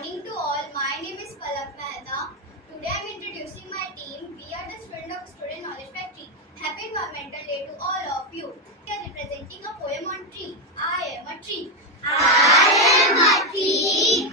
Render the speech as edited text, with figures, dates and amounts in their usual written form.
morning to all. My name is Palak Mehta. Today I am introducing my team. We are the students of Student Knowledge Factory. Happy Environmental Day to all of you. We are representing a poem on tree. I am a tree. I am a tree.